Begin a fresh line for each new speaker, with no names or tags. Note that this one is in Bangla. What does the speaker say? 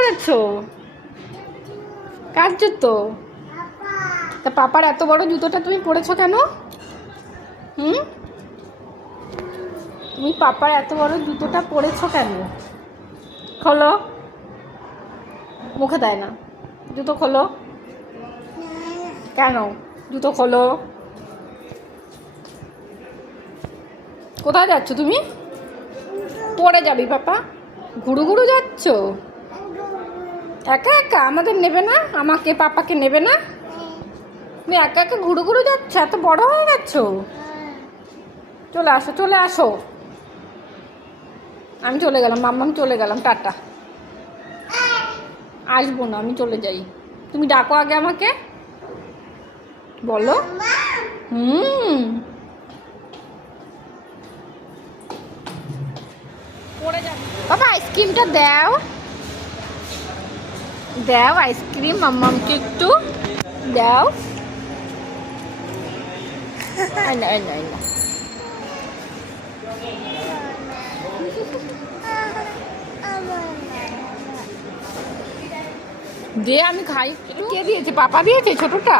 পড়েছো কার জুতো তা পাপার এত বড় জুতোটা তুমি পরেছো কেন? হুম? তুমি পাপার এত বড় জুতোটা পরেছো কেন? খোলো। মুখে দেয় না। জুতো খোলো। কেন? জুতো খোলো। কোথায় যাচ্ছ তুমি? পড়ে যাবি, পাপা। ঘুরু ঘুরু যাচ্ছ? একা একা আমাদের নেবে না আমাকে পাপাকে নেবে না। তুমি একা একা ঘুরু ঘুরু যাচ্ছ এত বড় হয়ে গেছো? চলে আসো চলে আসো। আমি চলে গেলাম মাম্মাম চলে গেলাম টাটা। আসব না আমি চলে যাই। তুমি ডাকো আগে আমাকে। বলো। হুম। বাবা আইসক্রিমটা দাও। দাও আইসক্রিম মাম্মামকে একটু দাও। এই না, না, না। দে আমি খাই। কে দিয়েছে? পাপা দিয়েছে ছোটটা?